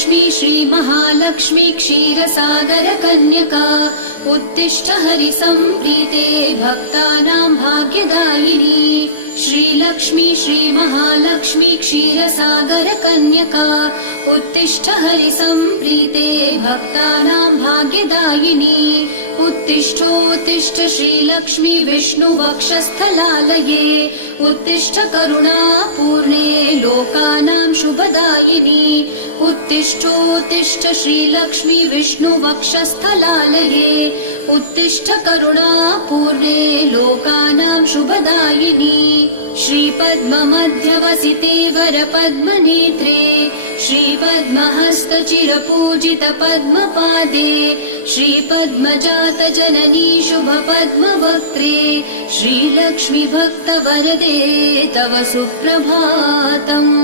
श्रीलक्ष्मी श्रीमहालक्ष्मी क्षीरसागर कन्यका उत्तिष्ठ हरिसम्प्रीते भक्तानां भाग्यदायिनी। श्रीलक्ष्मी श्रीमहालक्ष्मी क्षीरसागर कन्यका उत्तिष्ठ हरिसम्प्रीते भक्तानां भाग्यदायिनी। उत्तिष्ठोत्तिष्ठ श्रीलक्ष्मी विष्णुवक्षस्थलालये उत्तिष्ठ करुणापूर्णे लोकानां शुभदायिनी। उत्तिष्ठोत्तिष्ठ श्रीलक्ष्मी विष्णुवक्षस्थलालये उत्तिष्ठ करुणापूर्णे लोकानां शुभदायिनी। श्रीपद्ममध्यवसिते वरपद्मनेत्रे श्रीपद्महस्तचिरपूजित पद्मपादे श्रीपद्मजात जननी शुभपद्मवक्त्रे श्रीलक्ष्मी भक्तवरदे तव सुप्रभातम्।